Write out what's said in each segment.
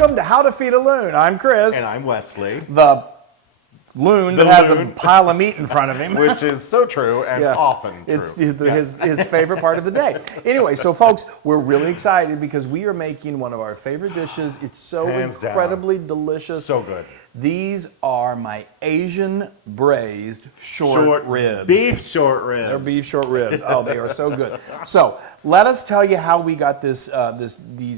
Welcome to How to Feed a Loon. I'm Chris. And I'm Wesley. The loon that has a pile of meat in front of him. Which is so true and often true. It's his favorite part of the day. Anyway, so folks, we're really excited because we are making one of our favorite dishes. It's so incredibly delicious. So good. These are my Asian braised short ribs. Beef short ribs. They're beef short ribs. Oh, they are so good. So let us tell you how we got these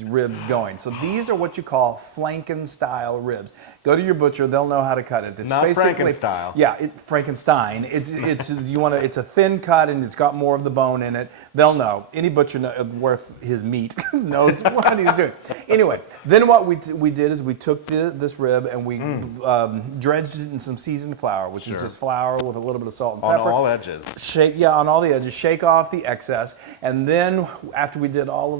ribs going. So these are what you call flanken style ribs. Go to your butcher; they'll know how to cut it. It's not Frankenstyle. Yeah, it's Frankenstein. It's a thin cut and it's got more of the bone in it. They'll know. Any butcher worth his meat knows what he's doing. Anyway, then what we did is we took this rib and we dredged it in some seasoned flour, which is just flour with a little bit of salt and pepper. On all edges. On all the edges. Shake off the excess, and then after we did all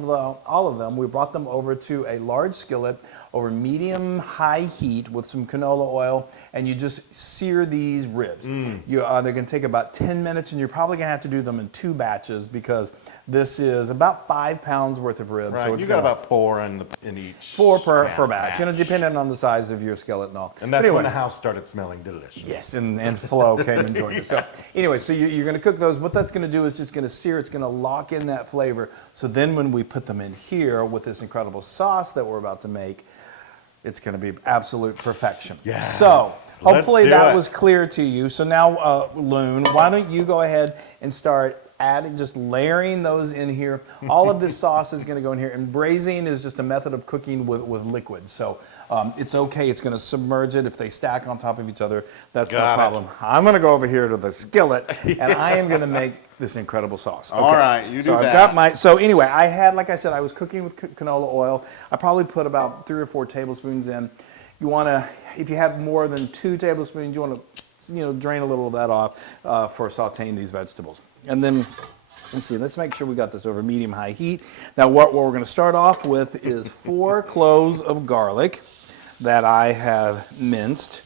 of them, we brought them over to a large skillet over medium-high heat with some canola oil, and you just sear these ribs. They're going to take about 10 minutes, and you're probably going to have to do them in 2 batches because this is about 5 pounds worth of ribs. Right, so it's you got about 4 in each. 4 per batch, depending on the size of your skillet and all. And that's when the house started smelling delicious. Yes, and Flo came and joined us. So anyway, so you're going to cook those. What that's going to do is just going to sear. It's going to lock in that flavor. So then when we put them in here with this incredible sauce that we're about to make, it's going to be absolute perfection. Yes. So hopefully that was clear to you. So now, Loon, why don't you go ahead and start just layering those in here. All of this sauce is going to go in here. And braising is just a method of cooking with liquid. So it's okay. It's going to submerge it. If they stack on top of each other, that's no problem. I'm going to go over here to the skillet, and I am going to make this incredible sauce. Okay. All right, you do that. I've got so anyway, like I said, I was cooking with canola oil. I probably put about 3 or 4 tablespoons in. You want to, if you have more than 2 tablespoons, you want to, drain a little of that off for sauteing these vegetables. And then, let's make sure we got this over medium-high heat. Now, what we're going to start off with is 4 cloves of garlic that I have minced.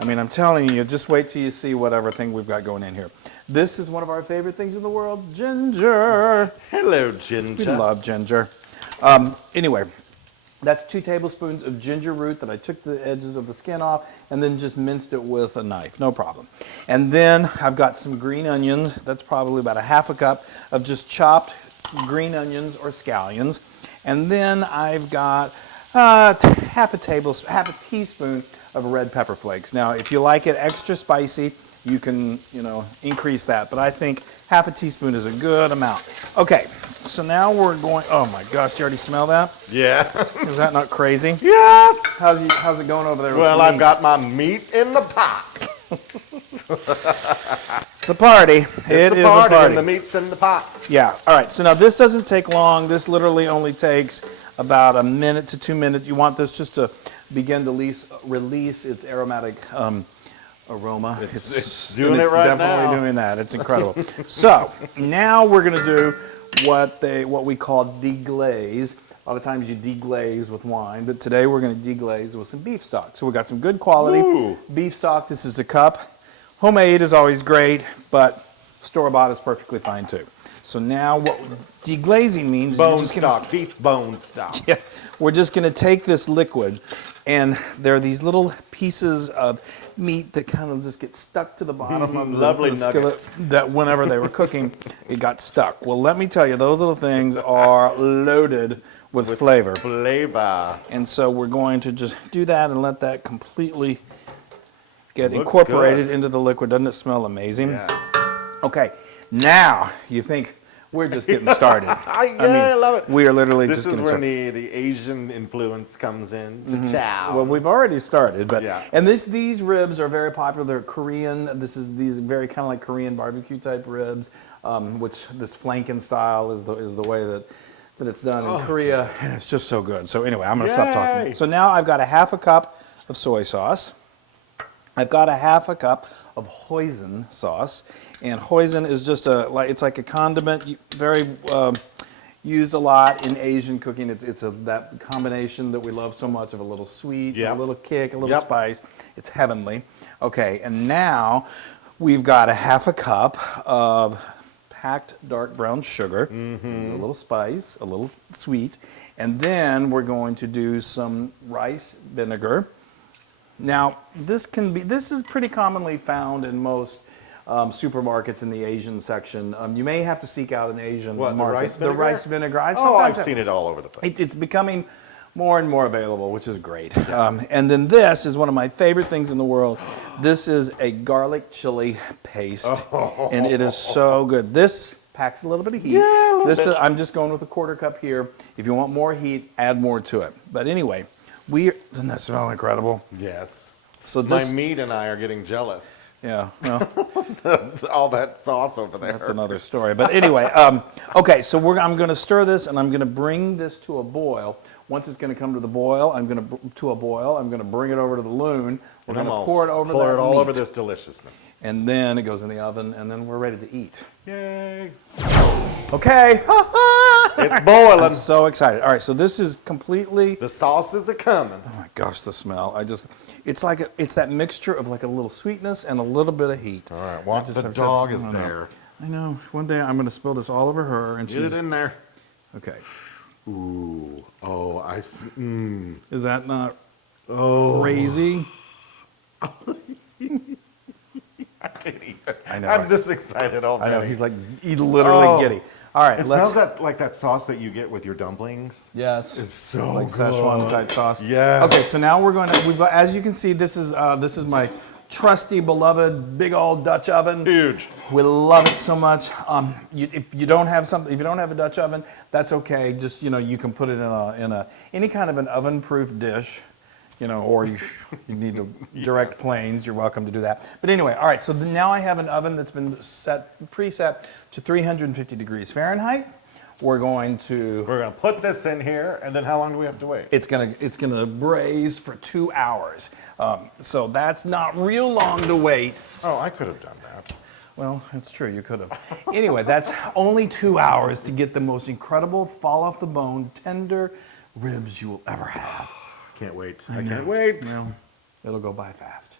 I mean, I'm telling you, just wait till you see whatever thing we've got going in here. This is one of our favorite things in the world, ginger. Hello, ginger. We love ginger. Anyway, that's 2 tablespoons of ginger root that I took the edges of the skin off and then just minced it with a knife, no problem. And then I've got some green onions. That's probably about a 1/2 cup of just chopped green onions or scallions. And then I've got half a teaspoon of red pepper flakes. Now, if you like it extra spicy, you can, increase that. But I think 1/2 teaspoon is a good amount. Okay, so now we're going, oh my gosh, you already smell that? Yeah. Is that not crazy? Yes. How's it going over there? Well, I've got my meat in the pot. It's a party. It's a party and the meat's in the pot. Yeah, all right, so now this doesn't take long. This literally only takes about 1 minute to 2 minutes. You want this just to begin to release its aromatic aroma. It's doing it right now. It's definitely doing that. It's incredible. So now we're going to do what we call deglaze. A lot of times you deglaze with wine, but today we're going to deglaze with some beef stock. So we've got some good quality beef stock. This is a cup. Homemade is always great, but store-bought is perfectly fine too. So now what deglazing means beef bone stock. Yeah, we're just going to take this liquid, and there are these little pieces of meat that kind of just get stuck to the bottom of the skillet that whenever they were cooking, it got stuck. Well, let me tell you, those little things are loaded with flavor. And so we're going to just do that and let that completely get incorporated into the liquid. Doesn't it smell amazing? Yes. Okay, now you think we're just getting started. I love it. We are literally this just getting started. started. This is when the Asian influence comes in to town. Well, we've already started, but and these ribs are very popular. They're Korean. These very kind of like Korean barbecue type ribs, which this flanken style is the way that it's done in Korea, and it's just so good. So anyway, I'm going to stop talking. So now I've got a 1/2 cup of soy sauce. I've got a 1/2 cup of hoisin sauce, and hoisin is just it's like a condiment, very used a lot in Asian cooking. It's that combination that we love so much of a little sweet, a little kick, a little spice. It's heavenly. Okay, and now we've got a 1/2 cup of hacked dark brown sugar, a little spice, a little sweet, and then we're going to do some rice vinegar. Now, this is pretty commonly found in most supermarkets in the Asian section. You may have to seek out an Asian What, market. the rice vinegar? I've I've seen it all over the place. It's becoming more and more available, which is great. Yes. And then this is one of my favorite things in the world. This is a garlic chili paste, and it is so good. This packs a little bit of heat. Yeah, a little bit. I'm just going with a quarter cup here. If you want more heat, add more to it. But anyway, doesn't that smell incredible? Yes. So My meat and I are getting jealous. yeah, well, All that sauce over there. that's another story. But anyway, okay, so I'm going to stir this, and I'm going to bring this to a boil. Once it's going to come to the boil, I'm going to bring it over to the Loon. We're going to pour it over Pour it all over meat. this deliciousness. And then it goes in the oven, and then we're ready to eat. Yay. Okay. It's boiling. I'm so excited. All right, so this is completely, The sauces are coming. oh my gosh, the smell. It's that mixture of like a little sweetness and a little bit of heat. All right, well, I the dog is I know. there. I know. One day I'm going to spill this all over her, and Get she's, it in there. okay. Ooh. Oh, Is Is that not crazy? I can't even. I know. I'm this excited already. I know, he's literally giddy. All right, It smells like that sauce that you get with your dumplings. Yes. It's so like good. Szechuan type sauce. Yes. Okay, so now we've got, as you can see, this is my trusty, beloved, big old Dutch oven. Huge. We love it so much. If you don't have a Dutch oven, that's okay. Just you can put it in any kind of an oven-proof dish, or you need to direct planes. You're welcome to do that. But anyway, all right. So now I have an oven that's been preset to 350 degrees Fahrenheit. We're going to put this in here, and then how long do we have to wait? It's gonna braise for 2 hours. So that's not real long to wait. Oh, I could have done that. Well, it's true, you could have. Anyway, that's only 2 hours to get the most incredible fall off the bone, tender ribs you will ever have. Can't wait. I can't wait. Well, it'll go by fast.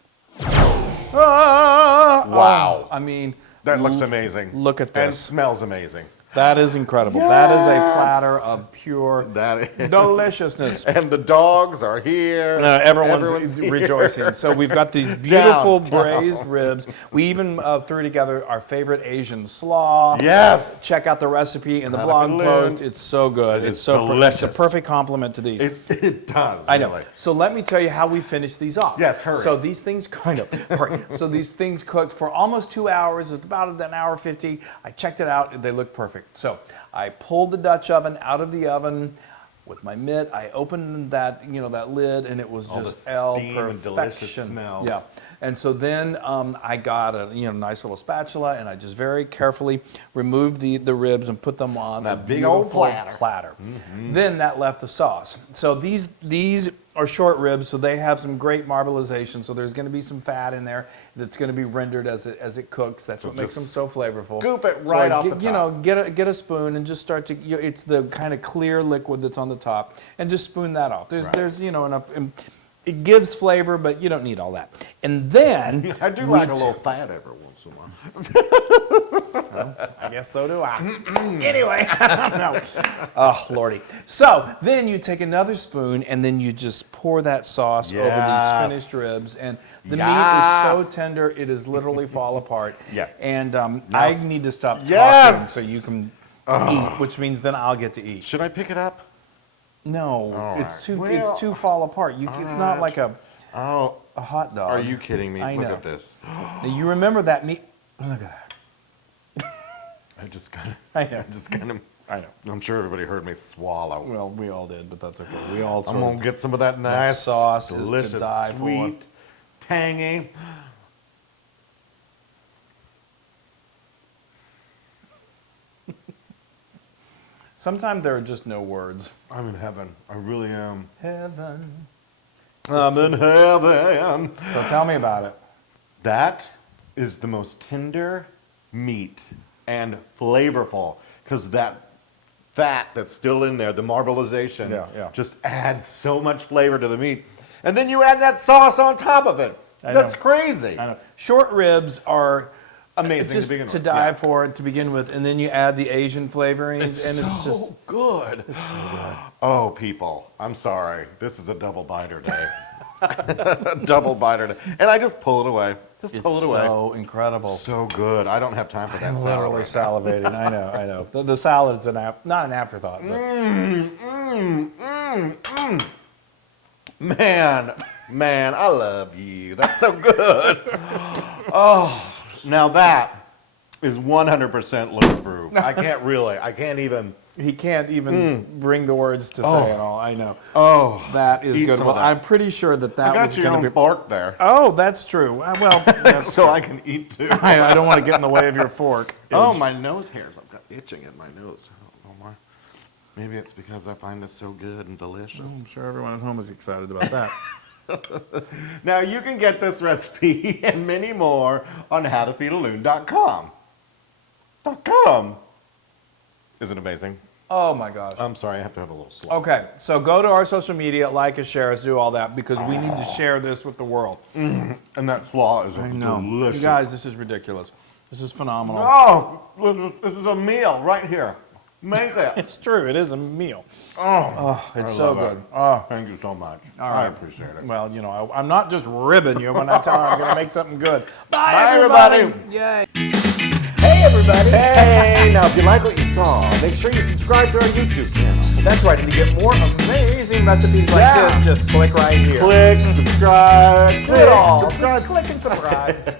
Wow. I mean, That looks amazing. look at And this. smells amazing. That is incredible. That is a platter of pure That is. deliciousness. And the dogs are here. Everyone's here. rejoicing. So we've got these beautiful Downtown. braised ribs. We even threw together our favorite Asian slaw. Yes. Check out the recipe in the Had a blog good post. loon. It's so good. It It's is so it's a delicious. perfect complement to these. It does. I know. Really. So let me tell you how we finish these off. Yes, hurry. So these things hurry. So these things cooked for almost 2 hours. It's about an hour 50. I checked it out. They look perfect. So I pulled the Dutch oven out of the oven with my mitt. I opened that lid, and it was All just the perfection. steam and delicious smells. Yeah. And so then I got a nice little spatula, and I just very carefully removed the ribs and put them on That the big old beautiful platter. Then that left the sauce. So these are short ribs, so they have some great marbleization. So there's going to be some fat in there that's going to be rendered as it cooks. That's what makes them so flavorful. scoop it right off the top. Get a spoon and just start to. It's the kind of clear liquid that's on the top, and just spoon that off. There's enough. It gives flavor, but you don't need all that. And then I do like a little fat every once in a while. I guess so do I. Anyway, no. Oh, Lordy. So then you take another spoon and then you just pour that sauce over Yes. these finished ribs. And the meat Yes. is so tender, it is literally fall apart. Yeah. And I need to stop Yes. talking so you can eat, which means then I'll get to eat. Should I pick it up? No, All it's right. too it's too fall apart. It's not like a Oh, hot dog. are you kidding me? I Look know. at this. Now, you remember that meat? Look at that. I just kind of. I know. I know. I'm sure everybody heard me swallow. Well, we all did, but that's okay. We all I'm sort gonna of, get some of that nice sauce is to delicious, die for. sweet, tangy. sometimes there are just no words. I'm in heaven. I really am. Heaven. I'm in heaven. So tell me about it. That is the most tender meat and flavorful because that fat that's still in there, the marbleization, Yeah. just adds so much flavor to the meat. And then you add that sauce on top of it. I That's know. crazy. I know. Short ribs are amazing just to begin with. to die Yeah. for it to begin with, and then you add the Asian flavoring, It's and it's so just good. it's so good. Oh, people, I'm sorry. This is a double biter day. Double biter day. And I just pull it away. Just It's pull it away. so incredible. So good. I don't have time for that I'm salad. literally right now. salivating. I know. The salad's not an afterthought. But Man, I love you. That's so good. Oh, now that is 100% Loon brew. I can't even. he can't even bring the words to say it all. I know. Oh, That is eat good. some Well, of that. I'm pretty sure that I got was your going own to be. fork there, Oh, that's true. Well, that's so true. I can eat too. I don't want to get in the way of your fork. Oh, Idge. my nose hairs. I've got itching in my nose. I don't know why. Maybe it's because I find this so good and delicious. I'm sure everyone at home is excited about that. Now, you can get this recipe and many more on howtofeedaloon.com. .com. Isn't it amazing? Oh my gosh. I'm sorry, I have to have a little slop. Okay, so go to our social media, like us, share us, do all that, because we need to share this with the world. And that slaw is I know. delicious. You guys, this is ridiculous. This is phenomenal. Oh, this is a meal right here. Make it. It's true. It is a meal. Oh, It's I so love good. it. Oh, Thank you so much. All I right. appreciate it. well, you know, I'm not just ribbing you when I tell you I'm going to make something good. Bye, Bye, everybody. everybody. Yay. Hey, everybody. Hey, now if you like what you saw, make sure you subscribe to our YouTube channel. That's right. And to get more amazing recipes like Yeah. this, just click right here. Click, subscribe, Do it all. subscribe. Just click and subscribe.